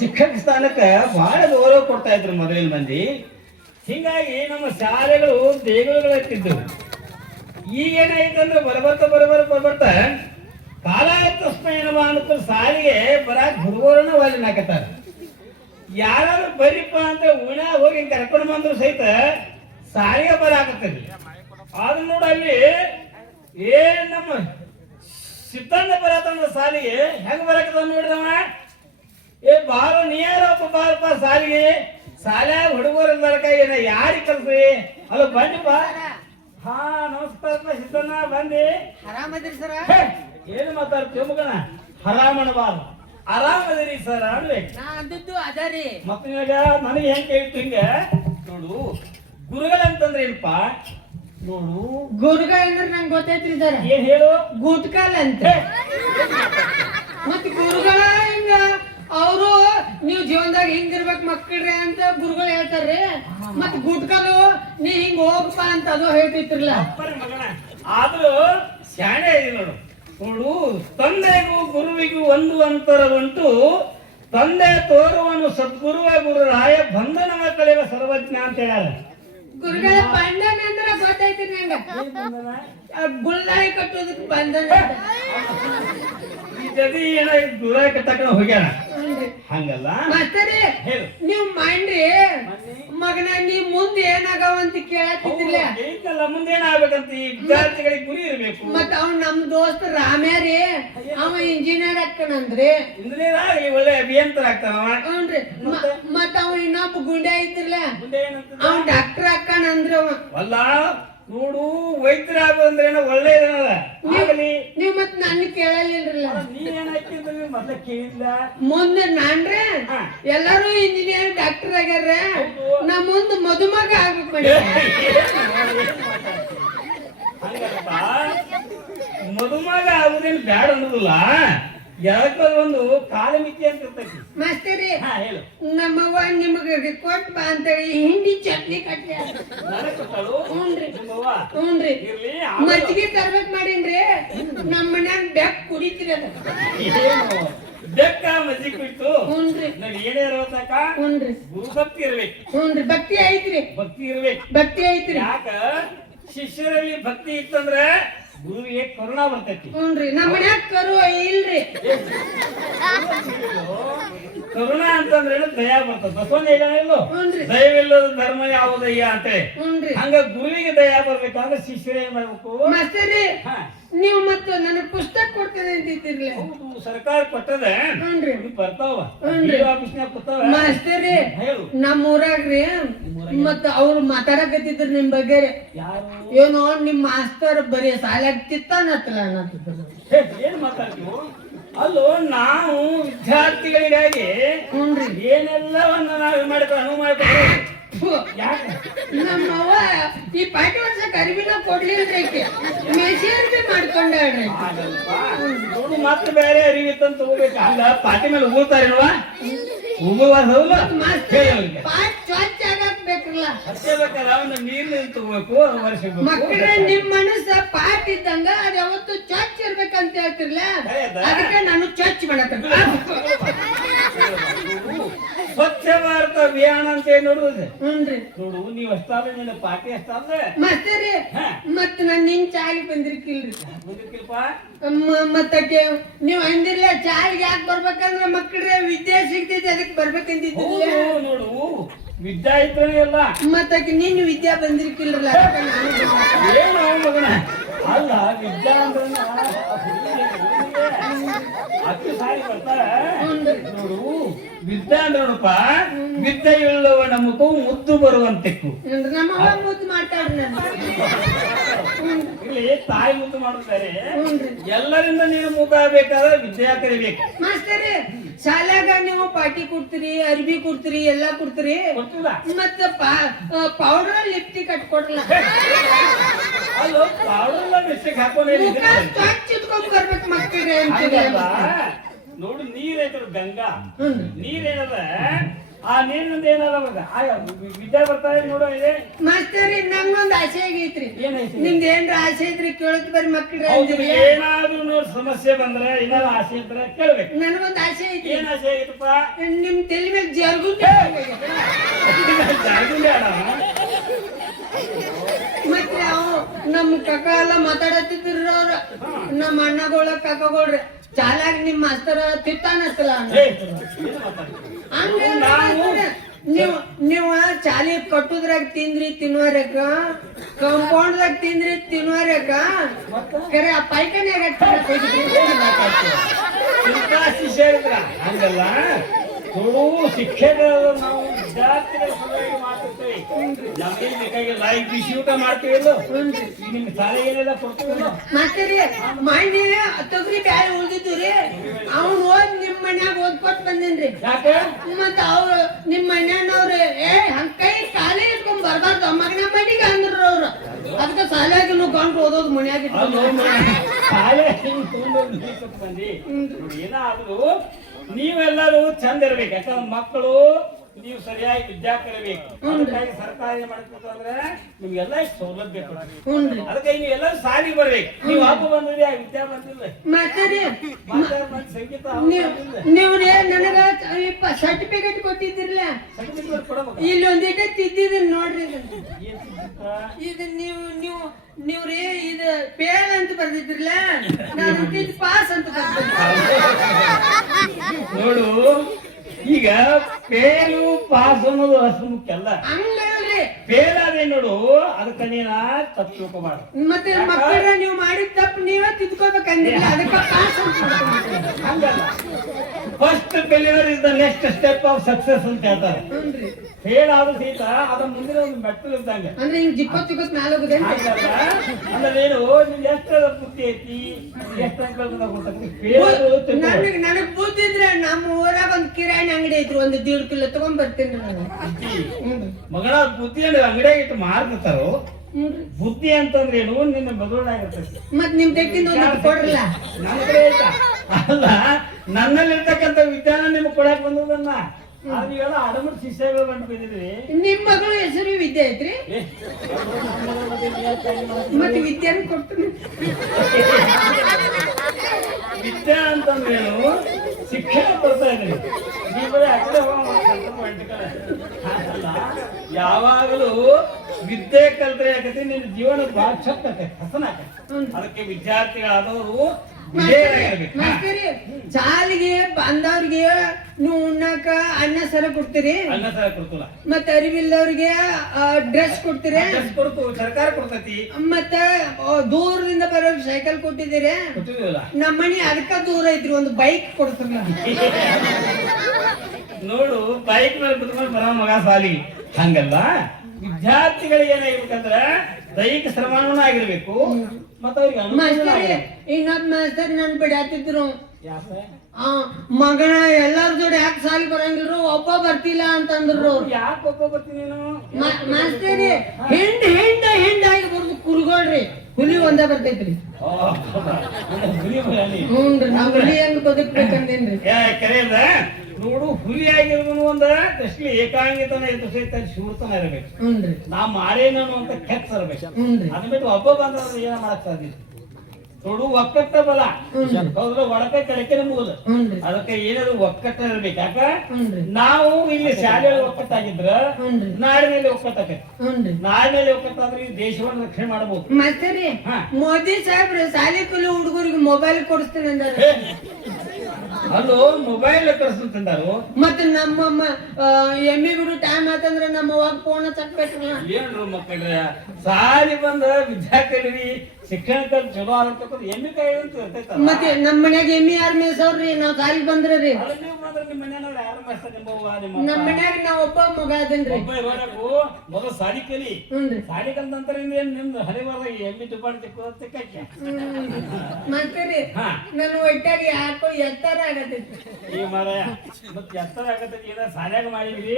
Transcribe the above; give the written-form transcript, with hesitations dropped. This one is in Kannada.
ಶಿಕ್ಷಕ ಸ್ಥಾನಕ್ಕೆ ಬಹಳ ಗೌರವ ಕೊಡ್ತಾ ಇದ್ರು ಮೊದಲಿನ ಮಂದಿ. ಹೀಗಾಗಿ ನಮ್ಮ ಶಾಲೆಗಳು ದೇಗುಲಗಳಾಗ್ತಿದ್ದವು. ಈಗೇನಾಯ್ತಂದ್ರೆ ಬರಬರ್ತಾ ಕಾಲ ತಸ್ಮಯನವ ಅನ್ಕೊಂಡು ಶಾಲೆಗೆ ಬರಾಕ್ ಹುಡುಗರನ್ನ ವಾಲಿನ ಹಾಕತ್ತಾರ. ಯಾರಾದ್ರೂ ಬರೀಪ್ಪ ಅಂತ ಉಣ ಹೋಗಿ ಕರ್ಕೊಂಡು ಬಂದ್ರು ಸಹಿತ ಶಾಲೆಗೆ ಬರಾಕತ್ತದ್ರಿ. ಆದ್ರೂ ನೋಡ ಅಲ್ಲಿ ನಮ್ಮ ಸಿದ್ಧಾಂತ ಬರತ್ತಂದ್ರ ಶಾಲೆಗೆ ಹೆಂಗ್ ಬರಾಕತ್ತ ನೋಡಿದವ. ಬಾರ ನೀರಪ್ಪ ಬಾರಪ್ಪ ಶಾಲೆಗೆ ಶಾಲ್ಯಾಗ ಹುಡುಗರ ಏನ ಯಾರಿಗೆ ಕಲ್ಸಿ ಅಲ್ಲ ಬನ್ನಿಪ್ಪ. ಹಾ ನಮಸ್ಕಾರಪ್ಪ ಸಿದ್ದಣ್ಣ ಬಂದಿ. ಆರಾಮದಿರಿ ಸರ? ಏನು ಮಾತಾಡ್ತೀವಿ ಮಗನ? ಆರಾಮಣಬಾರ್ದು ಆರಾಮದಿರಿ ಸರ್ ಅನ್ಬೇಕು. ನಾ ಅಂದದ್ದು ಅದರಿ. ಮತ್ತೆ ನಿನಗ ನನಗೆ ಹೆಂಗ್ ಕೇಳ್ತು ಹಿಂಗ ನೋಡು. ಗುರುಗಳಂತಂದ್ರೆ ಏನಪ್ಪ ನೋಡು. ಗುರುಗಳು ಅಂದ್ರೆ ನಂಗೆ ಗೊತ್ತೈತ್ರಿ ಸರ್. ಏನ್ ಹೇಳು? ಗುಟ್ಕಾಲ್ ಅಂತ. ಮತ್ ಗುರುಗಳ ಹಿಂಗ ಅವರು ನೀವು ಜೀವನದಾಗ ಹಿಂಗಿರ್ಬೇಕು ಮಕ್ಕಳ್ರಿ ಅಂತ ಗುರುಗಳು ಹೇಳ್ತಾರ್ರಿ. ಮತ್ ಗುಟ್ಕಲು ನೀ ಹಿಂಗ್ ಹೋಗಪ್ಪ ಅಂತ ಅದು ಹೇಳ್ತಿರ್ಲಿಲ್ಲ ಮಗನ. ಆದ್ರೂ ಶಾಣೆ ಇದೆ ನೋಡು. ನೋಡು ತಂದೆಗೂ ಗುರುವಿಗೂ ಒಂದು ಅಂತರ ಉಂಟು. ತಂದೆ ತೋರುವನು ಸದ್ಗುರುವ ಗುರು ರಾಯ ಬಂಧನವ ಕಳೆಯುವ ಸರ್ವಜ್ಞ ಅಂತ ಹೇಳ್ಯಾರ. ಗುರುಗಳ ಬಂಧನ ಅಂದ್ರೆ ಗೊತ್ತೈತಿ ನಂಗ. ಗುಲ್ಲಾಯಿ ಕಟ್ಟೋದಕ್ಕೆ ಬಂಧನ. ಈ ಜದಿ ಏನ ಗುರಾಯಿ ಕಟ್ಟಕ ಹೋಗ್ಯಾನ ಹಂಗಲ್ಲ ಮಾಸ್ತರಿ. ನೀವ್ ಮಾಡ್ರಿ ಮಗನ ನೀ ಮುಂದೆ ಏನಾಗವಂತ ಕೇಳತ್ತಿದ್ದಿಲ್ಲ. ಮುಂದೆ ಏನಾಗ್ಬೇಕಂತ ಈ ವಿದ್ಯಾರ್ಥಿಗಳಿಗೆ ಗುರಿ ಇರ್ಬೇಕು. ಮತ್ತ ಅವ್ನ ನಮ್ ದೋಸ್ತ ರಾಮ್ಯಾರಿ ಅವ ಇಂಜಿನಿಯರ್ ಆಗ್ತಾನಂದ್ರಿ. ಇಂಜಿನಿಯರ್ ಆಗಿ ಒಳ್ಳೆ ಅಭಿಯಂತರ ಆಗ್ತಾನವ. ಹ್ಞೂನ್ರಿ. ಮತ್ತ ಅವ ಇನ್ನೊಬ್ಬ ಗುಂಡೆ ಐತಿರ್ಲ ಅವ ಡಾಕ್ಟರ್ ಅಕ್ಕನಂದ್ರ ಅವ. ಅಲ್ಲ ನೋಡು ವೈದ್ಯರ ಆಗೋದಂದ್ರೆ ಏನೋ ಒಳ್ಳೇದಲ್ಲ. ನೀವ್ ಮತ್ ನನ್ ಕೇಳಲಿಲ್ರಲ್ಲ. ನೀವೇನಾಯ್ತಿದ್ರೆ ಮೊದ್ಲ ಕೇಳಿಲ್ಲ. ಮುಂದೆ ನಾನ್ರೆ ಎಲ್ಲಾರು ಇಂಜಿನಿಯರ್ ಡಾಕ್ಟರ್ ಆಗ್ಯಾರ. ನಾ ಮುಂದ್ ಮದುಮಗ ಆಗ್ಬೇಕು ಮಾಡಿ. ಮದುಮಗ ಆಗುದೇನು ಬ್ಯಾಡ ಅನ್ನೋದಿಲ್ಲ. ಯಾಕ ಒಂದು ಕಾಲಮಿತಿ ಅಂತ ಇರ್ತೈತಿ ಮಾಸ್ತರಿ. ಹೇಳು. ನಮ್ಮವ್ವ ನಿಮಗ ಕೊಟ್ ಬಾ ಅಂತೇಳಿ ಹಿಂಡಿ ಚಟ್ನಿ ಕಟ್ಟಿ. ಹ್ಞೂನ್ರಿ ಹ್ಞೂನ್ರಿ. ಮಜ್ಜಿಗೆ ತರ್ಬೇಕ್ ಮಾಡೀನ್ರಿ. ನಮ್ಮ ಮನ್ಯಾಗ ಬೆಕ್ ಕುಡಿತೀರಿ ಅದ. ಬೆಕ್ಕ ಮಜ್ಜಿಗೆ ಕುಡಿತು. ಹ್ಞೂನ್ರಿ. ಏನೇ ಇರೋತಕ ಹ್ಞೂನ್ರಿ. ಗುರು ಭಕ್ತಿ ಇರ್ಬೇಕು. ಹ್ಞೂನ್ರಿ ಭಕ್ತಿ ಐತ್ರಿ. ಭಕ್ತಿ ಇರ್ಬೇಕು. ಭಕ್ತಿ ಐತ್ರಿ. ಯಾಕ ಶಿಷ್ಯರಲ್ಲಿ ಭಕ್ತಿ ಇತ್ತಂದ್ರೆ ಗುರುವಿಗೆ ಕರುಣಾ ಬರ್ತೈತಿ. ಹ್ಞೂನ್ರಿ. ನಮ್ಮ ಮನ್ಯಾಗ ಕರು ಇಲ್ರಿ. ಕರುಣಾ ಅಂತಂದ್ರೆ ದಯಾ ಬರ್ತದ. ಬಸವಣ್ಣ ಹೇಳೋ ದಯವಿಲ್ಲದ ಧರ್ಮ ಯಾವುದಯ್ಯ ಅಂತ. ಹಂಗ ಗುರುವಿಗೆ ದಯಾ ಬರ್ಬೇಕಂದ್ರೆ ಶಿಷ್ಯರು ಏನ್ ಮಾಡ್ಬೇಕು ಮಾಸ್ತರಿ? ನೀವು ಮತ್ತೆ ನನಗೆ ಪುಸ್ತಕ ಕೊಡ್ತೇನೆ ಅಂತಿರ್ಲಿ. ಸರ್ಕಾರ ಕೊಟ್ಟದ ಬರ್ತಾವ ಮಾಸ್ತರಿ. ನಮ್ಮ ಊರಾಗ್ರಿ ಮತ್ತ ಅವ್ರು ಮಾತಾಡಕತ್ತಿದ್ರು ನಿಮ್ ಬಗ್ಗೆ. ಏನೋ ನಿಮ್ ಮಾಸ್ತರ್ ಬರೀ ಸಾಲಾಗ ತಿತ್ತಾನತ್ತಲ್ಲ ಅನ್ನತ್ತಿದ್ರು. ಏನ್ ಮಾತಾಡ್ತೀವಿ? ಅಲ್ಲೋ ನಾವು ವಿದ್ಯಾರ್ಥಿಗಳಿಗಾಗಿ ಏನೆಲ್ಲವನ್ನ ನಾವು ಮಾಡ್ಕೊಂಡು ಅನುವು ಮಾಡ್ಕೊಂಡು ನಮ್ಮವ್ವ ಈ ಪಾಟಿ ವರ್ಷಕ್ಕೆ ಅರಿವಿನ ಕೊಡ್ಲಿಲ್ರಿ. ಮೇಸಿಯರ್ಬಿ ಮಾಡ್ಕೊಂಡ್ರಿ. ನೋಡು ಮತ್ತೆ ಬೇರೆ ಅರಿವಿತ್ತಂತ ತಗೋಬೇಕು. ಹಂಗ ಪಾಟಿ ಮೇಲೆ ಉಗುಳ್ತಾರೇಲ್ವಾ? ಉಗುವಾದವಲ್ಲ ಪಾಟ್ ಸ್ವಚ್ಛ ಆಗಬೇಕಲ್ಲ. ಹಚ್ಚಬೇಕಲ್ಲ ಅವನ್ನ ನೀರ್ನ ತಗೋಬೇಕು. ವರ್ಷ ಮಕ್ಕಳ ನಿಮ್ ಮನಸ್ಸ ಪಾಟ್ ಇದ್ದಂಗ ಅದ್ ಯಾವತ್ತು ಸ್ವಚ್ಛ ಇರ್ಬೇಕಂತ ಹೇಳ್ತಿರ್ಲ. ಅದಕ್ಕೆ ನಾನು ಸ್ವಚ್ಛ ಮಾಡತ್ತ. ಸ್ವಚ್ಛ ಭಾರತ ಅಭಿಯಾನ ಅಂತ ಏನ್ ನೋಡುದು. ಹ್ಞೂನ್ರಿ. ನೋಡು ನೀವ್ ಅಷ್ಟಾದ್ರೆ ನಿನ್ನ ಪಾರ್ಟಿ ಅಷ್ಟಾದ್ರೆ ಮಾಸ್ತರಿ ಮತ್ ನಾನ್ ನಿನ್ ಚಾಲಿ ಬಂದಿರ್ಕಿಲ್ರಿ. ಬಂದಿರ್ಕಿಲ್ಪ. ಮತ್ತಕ್ಕೆ ನೀವ್ ಅಂದಿರ್ಲ ಚಾಲಿಗೆ ಯಾಕೆ ಬರ್ಬೇಕಂದ್ರ ಮಕ್ಕಳ್ರೆ ವಿದ್ಯೆ ಸಿಗ್ತೈತಿ ಅದಕ್ಕೆ ಬರ್ಬೇಕಂತಿದ್ದಿಲ್ಲ. ನೋಡು ವಿದ್ಯಾ ಇದ್ರೆ ಎಲ್ಲ ಮತ್ತಕ್ಕೆ ನೀನು ವಿದ್ಯಾ ಬಂದಿರ್ಕಿಲ್ರಲ್ಲ. ಏನು ಮಗನ ಅಲ್ಲ ವಿದ್ಯಾ ಅಂದ್ರೆ ಹತ್ತು ಸಾರಿ ಬರ್ತಾರ. ನೋಡು ವಿದ್ಯಾ ಅಂದ್ರೆ ನೋಡಪ್ಪ ವಿದ್ಯೆ ಇಲ್ಲವ ನಮಗೂ ಮುದ್ದು ಬರುವಂತೆಕ್ಕು. ನಮ್ಮವ್ವ ಮುದ್ದು ಮಾತಾಡ್ರಿ. ಇಲ್ಲಿ ತಾಯಿ ಮುದ್ದು ಮಾಡುತ್ತಾರೆ. ಎಲ್ಲರಿಂದ ನೀನು ಮುದ್ದಾಗಬೇಕಾದ್ರೆ ವಿದ್ಯಾ ಕಲಿಬೇಕು. ಮಾಸ್ತರಿ ಶಾಲ್ಯಾಗ ನೀವು ಪಾಟಿ ಕೊಡ್ತೀರಿ, ಅರ್ಬಿ ಕೊಡ್ತೀರಿ, ಎಲ್ಲಾ ಕೊಡ್ತೀರಿ. ಮತ್ತ ಪೌಡರ್ ಲಿಪ್ಸ್ಟಿಕ್ ಕಟ್ಕೊಡ್ಲ. ಅಲ್ಲೋ ಪೌಡರ್ ಲಿಪ್ಸ್ಟಿಕ್ ಹಾಕೊಂಡು ಸ್ವಚ್ಛ ಇಟ್ಕೊಂಡ್ ಬರ್ಬೇಕು ಮಕ್ಕಳಿಗೆ. ನೋಡು ನೀರ್ ಐತದ ಗಂಗಾ ನೀರ್ ಏನದ ಆ ನೀರಿನಿಂದ ಏನಾರ ವಿದ್ಯಾ ಬರ್ತಾರೆ ನೋಡೋ ಇದೆ. ಮಾಸ್ತರಿ ನಂಗೊಂದ್ ಆಸೆ ಆಗೈತ್ರಿ. ಏನೈತಿ? ನಿಮ್ದು ಏನ್ರ ಆಸೆ ಇದ್ರಿ ಕೇಳತ್ ಬರ್ರಿ ಮಕ್ಳ್ರಿ ಹೌದು, ಅಂದ್ರಿ. ಏನಾದ್ರೂ ನೋಡಿ ಸಮಸ್ಯೆ ಬಂದ್ರೆ ಏನಾದ್ರು ಆಸೆ ಇದ್ರೆ ಕೇಳ್ಬೇಕು. ನನಗೊಂದ್ ಆಸೆ ಐತಿ. ಏನ್ ಆಸೆ ಆಗಿತ್ತಪ್ಪ? ನಿಮ್ ತಲೆ ಮೇಲೆ ಜರ್ಗುಂಡೆ ಜಾಗೃತಿ ಅಣ್ಣ. ಮತ್ತೆ ಅವ್ ನಮ್ ಕಕ್ಕ ಎಲ್ಲ ಮಾತಾಡತ್ತಿದ್ರು ಅವ್ರ ನಮ್ಮ ಅಣ್ಣಗಳ ಕಕ್ಕಗಳ್ರಿ ಚಾಲಾಗಿ ನಿಮ್ ಮಾಸ್ತರ ತಿತ್ತಾನತ್ತಲ್ಲ ನೀವು ನೀವು ಚಾಲಿ ಕಟ್ಟುದ್ರಾಗ ತಿಂದ್ರಿ ತಿನ್ನುವರ್ಯಾಕ ಕಾಂಪೌಂಡ್ದಾಗ ತಿಂದ್ರಿ ತಿನ್ನುವರ್ಯಾಕ ಕರೆ ಆ ಪೈಖಾನ್ಯಾಗ ಶಿಷ್ಯ ಇದ್ರ ಹಂಗಲ್ಲ. ನೋಡು, ಶಿಕ್ಷಕರು ನಾವು ವಿದ್ಯಾರ್ಥಿಗಳ ಸಲುವಾಗಿ ಮಾತಾಡ್ತೇವೆ. ನಮಗೆ ಬೇಕಾಗಿಲ್ಲ ಈಗ ಬಿಸಿ ಊಟ ಮಾಡ್ತೀವಿಲ್ಲ, ನಿಮ್ಗೆ ಶಾಲೆ ಏನೆಲ್ಲ ಕೊಡ್ತೀವಿಲ್ಲ. ಮತ್ತೆ ರೀ ಮಾಡಿ ತೊಗರಿ ಬ್ಯಾಳೆ ಉಳ್ದಿದ್ದು ರೀ ಅವ್ನು ಓದ್ ನಿಮ್ ಮನ್ಯಾಗ ಓದ್ಕೊಟ್ ಬಂದೇನ್ರಿ. ಯಾಕೆ? ಮತ್ತ ಅವ್ರು ನಿಮ್ ಮನ್ಯಾನವ್ರು ಹಂಗ ಕೈ ಖಾಲಿ ಇಟ್ಕೊಂಡ್ ಬರ್ಬಾರ್ದು ಮಗನ ಮನಿಗೆ ಅಂದ್ರು ಅವ್ರು. ಅದಕ್ಕೆ ಶಾಲೆಯಾಗಿ ನುಗ್ಕೊಂಡು ಓದೋದು ಮನ್ಯಾಗ ಶಾಲೆ ಬಂದಿ. ಏನಾದ್ರು ನೀವೆಲ್ಲರೂ ಚಂದ ಇರ್ಬೇಕು. ಯಾಕಂದ್ರೆ ಮಕ್ಕಳು ನೀವು ಸರಿಯಾಗಿ ವಿದ್ಯಾ ಕಲಿಬೇಕು. ಅದಕ್ಕಾಗಿ ಸರ್ಕಾರ ಏನ್ ಮಾಡ್ಬೇಕು ಅಂದ್ರೆ ನಿಮ್ಗೆಲ್ಲ ಸೌಲಭ್ಯ ಕೊಡ್ಬೇಕು. ಅದಕ್ಕೆ ನೀವೆಲ್ಲ ಸಾಲಿಗೆ ಬರ್ಬೇಕು. ನೀವು ಹಬ್ಬ ಬಂದ್ರಿ ಆ ವಿದ್ಯಾ ಬಂದಿಲ್ಲ, ಸಂಗೀತ ನೀವ್ರಿ ನನಗ ಸರ್ಟಿಫಿಕೇಟ್ ಕೊಟ್ಟಿದ್ದಿರ್ಲ, ಸರ್ಟಿಫಿಕೇಟ್ ಕೊಡಬೇಕು. ಇಲ್ಲಿ ಒಂದಿಟ ತಿದ್ದಿದ್ರಿ ನೋಡ್ರಿ. ಇದು ನೀವ್ರಿ ಇದು ಫೇಲ್ ಅಂತ ಬರ್ದಿದ್ರಲ್ಲ, ನಾನು ಪಾಸ್ ಅಂತ ನೋಡು, ಈಗ ಫೇಲು ಪಾಸ್ ಅನ್ನೋದು ಅಷ್ಟು ಮುಖ್ಯ ಅಲ್ಲ. ಹಂಗಲ್ರಿ, ಫೇಲ್ ಆದ್ರೆ ನೋಡು ಅದಕ್ಕೆ ನೀನ ತಪ್ಪು ತಿಳ್ಕೊಬಾರ್ದು. ಮತ್ತೆ ಮಕ್ಕಳ ನೀವು ಮಾಡಿದ ತಪ್ಪು ನೀವೇ ತಿದ್ಕೋಬೇಕಂದಿಲ್ಲ, ಅದಕ್ಕೆ ಪಾಸ್ ಅಂತ ಹಂಗಲ್ಲ. First failure is the next step of success ಅಂತ ಹೇಳ್ತಾರೆ. ಫೇಲ್ ಆದ್ರೂ ಸಹಿತ ಅದ ಮುಂದಿನ ಒಂದು ಮೆಟ್ಟಲು ಇದ್ದಂಗೆ. ಅಂದ್ರೆ ಹಿಂಗ್ ಜಿಪ್ಪತ್ ಮ್ಯಾಲ ಹೋಗುದೇ ಅಂದ್ರೆ ಏನು, ನಿಮ್ಗೆ ಎಷ್ಟು ಬುದ್ಧಿ ಐತಿ, ಎಷ್ಟು ನನಗ್ ಬುದ್ಧಿ ಇದ್ರೆ ನಮ್ಮ ಊರಾಗ ಒಂದ್ ಕಿರಾಣಿ ಅಂಗಡಿ ಐತ್ರಿ, ಒಂದು 1.5 ಕಿಲೋ ತಗೊಂಡ್ ಬರ್ತೀನಿ ನಾನು. ಮಗಳ ಬುದ್ಧಿ ಅಂದ್ರೆ ಅಂಗಡಿಯಾಗ ಇಟ್ಟು ಮಾರ್ತಾರೋ. ಬುದ್ಧಿ ಅಂತಂದ್ರೆ ಏನು, ನಿನ್ನ ಮಗಳಾಗಿರ್ತೈತಿ. ಮತ್ ನಿಮ್ ತೆಕ್ಕಿಂದ ಒಂದು ಕೊಡ್ರಲ್ಲ. ನನ್ನ ಕಡೆ ಐತಾ? ಅಲ್ಲ, ನನ್ನಲ್ಲಿರ್ತಕ್ಕಂಥ ವಿದ್ಯಾನ ನಿಮ್ಗೆ ಕೊಡಕ್ ಬಂದದನ್ನ ನೀವೆಲ್ಲ ಅಡಮುಟ್ ಶಿಷ್ಯಗಳು ಬಂದು ಬಂದಿದ್ರಿ. ನಿಮ್ ಮಗಳು ಹೆಸರು ವಿದ್ಯೆ ಐತ್ರಿ, ಮತ್ತೆ ವಿದ್ಯಾನ ಕೊಡ್ತೀನಿ. ವಿದ್ಯಾ ಅಂತಂದ್ರೇನು, ಶಿಕ್ಷಣ ಕೊಡ್ತಾ ಇದ್ರಿ. ನೀವು ಆ ಕಡೆ ಯಾವಾಗಲೂ ವಿದ್ಯೆ ಕಲ್ತ್ರೆ ಆಗತ್ತೆ, ನಿನ್ನ ಜೀವನ ಬಹಳ ಚೊಕ್ಕತ್ತೆ, ಹಸನಾಗತ್ತೆ. ಅದಕ್ಕೆ ವಿದ್ಯಾರ್ಥಿಗಳಾದವರು ಶಾಲಿಗೆ ಬಂದವ್ರಿಗೆ ನೀವು ಉಣ್ಣಾಕ ಅನ್ನ ಸರ ಕೊಡ್ತೀರಿ, ಅನ್ನ ಸರ ಕೊಡ್ತಲ್ಲ. ಮತ್ತೆ ಅರಿವಿಲ್ಲವ್ರಿಗೆ ಡ್ರೆಸ್ ಕೊಡ್ತೀರಿ, ಸರ್ಕಾರ ಕೊಡ್ತೈತಿ. ಮತ್ತೆ ದೂರದಿಂದ ಬರೋರು ಸೈಕಲ್ ಕೊಟ್ಟಿದ್ದೀರಿ. ನಮ್ಮನಿ ಅದಕ್ಕ ದೂರ ಐತ್ರಿ, ಒಂದು ಬೈಕ್ ಕೊಡ್ತಾರಲ್ಲ. ನೋಡು, ಬೈಕ್ ಮೇಲೆ ಕುತ್ಕೊಂಡು ಬರೋ ಮಗ ಸಾಲಿಗೆ. ಹಂಗಲ್ಲ, ವಿದ್ಯಾರ್ಥಿಗಳಿಗೆ ಏನಾಗಿರ್ಬೇಕಂದ್ರ ದೈಹಿಕ ಶ್ರಮನೂ ಆಗಿರ್ಬೇಕು, ಮತ್ತ ಅವ್ರಿಗೆ ಇನ್ನೊಬ್ಬ ಮಾಸ್ತರ್ ನನ್ ಬಿಡಾತಿದ್ರು, ಮಗನ ಎಲ್ಲಾರ ಜೋಡಿ ಯಾಕೆ ಸಾಲಿ ಬರಂಗಿಲ್ರು, ಒಬ್ಬ ಬರ್ತಿಲ್ಲ ಅಂತಂದ್ರು. ಯಾಕೆ ಒಬ್ಬ ಬರ್ತೀನಿ ಮಾಸ್ತರಿ ಹೆಂಡ ಆಗಿ ಬರ್ದು ಕುರುಗೋಳ್ರಿ, ಹುಲಿ ಒಂದೇ ಬರ್ತೈತ್ರಿ. ಹ್ಞೂನ್ರಿ, ನಾವ್ ಹುಲಿ ಹೆಂಗ್ ಬದುಕ್ಬೇಕಂದೇನ್ರಿ. ಕರೆಯಲ್ಲ. ನೋಡು, ಹುಲಿ ಆಗಿರೋದು ಒಂದ ದೃಷ್ಟಿ ಏಕಾಂಗಿತನ ಸಹಿತ ಶೂರ್ತನ ಇರಬೇಕು. ನಾ ಮಾಡೇನು ಅಂತ ಕೆಟ್ಟ ಇರ್ಬೇಕು. ಅದ್ ಬಿಟ್ಟು ಒಬ್ಬ ಬಂದ್ರೆ ಏನ ಮಾಡಕ್ ಸಾಧ್ಯ? ನೋಡು, ಒಕ್ಕಟ್ಟ ಬಲ ಹೌದ್ರ, ಒಡಕ ಕಡಕೆ ನಮೂಲ. ಅದಕ್ಕೆ ಏನಾದ್ರು ಒಕ್ಕಟ್ಟ ಇರ್ಬೇಕು. ಯಾಕ ನಾವು ಇಲ್ಲಿ ಶಾಲೆಯಲ್ಲಿ ಒಕ್ಕಟ್ಟಾಗಿದ್ರ ನಾಡಿನಲ್ಲಿ ಒಕ್ಕಟ್ಟಾಗತ್ತೆ. ನಾಡಿನಲ್ಲಿ ಒಕ್ಕಟ್ಟಾದ್ರೆ ಈ ದೇಶವನ್ನು ರಕ್ಷಣೆ ಮಾಡಬಹುದು. ಮತ್ತೆ ಮೋದಿ ಸಾಹೇಬ್ರು ಶಾಲೆ ಕಲಿ ಹುಡುಗರಿಗೆ ಮೊಬೈಲ್ ಕೊಡಿಸ್ತೀನಿ ಅಂದಾರ. ಅದು ಮೊಬೈಲ್ ಕಳಿಸ್ತಂದಾರು. ಮತ್ತೆ ನಮ್ಮ ಎಮ್ಮಿಗಳು ಟೈಮ್ ಆತಂದ್ರೆ ನಮ್ಮ ಅವಾಗ ಫೋನ್ ಹಚ್ಚಬೇಕ್ರಿ. ಏನ್ರು ಮಕ್ಕಳ್ರೆ, ಸಾಲಿ ಬಂದ ವಿದ್ಯಾರ್ಥಿ ಶಿಕ್ಷಣ ಚಲೋ ಆಗತ್ತ ಎಮ್ಮಿ ಕಾಯಿ ಅಂತ ಇರ್ತೈತ. ಮತ್ತೆ ನಮ್ಮ ಮನ್ಯಾಗ ಎಮ್ಮಿ ಯಾರು ಮೇಸವ್ರಿ, ನಾವ್ ಸಾಲಿಗೆ ಬಂದ್ರಿ. ನಮ್ಮ ಮನ್ಯಾಗ ನಾವ್ ಒಬ್ಬ ಮಗ ಅದೇನ್ರಿ. ಮೊದಲು ಸಾಲಿ ಕಲಿ, ಸಾಲಿ ಕಲ್ ನಂತರ ನಿಮ್ದು ಹರಿವಾರ ಎಮ್ಮಿ ತುಪ್ಪಾಡಿ ತಿಕ್ಕಕ್ಕೆ. ಮತ್ತೆ ರೀ ನನ್ನ ಒಟ್ಟಾಗಿ ಯಾಕೋ ಎತ್ತರ ಆಗತೈತಿ. ಈ ಮರ ಮತ್ತೆ ಎತ್ತರ ಆಗತೈತಿ, ಸಾಲ್ಯಾಗ ಮಾಡಿದ್ರಿ.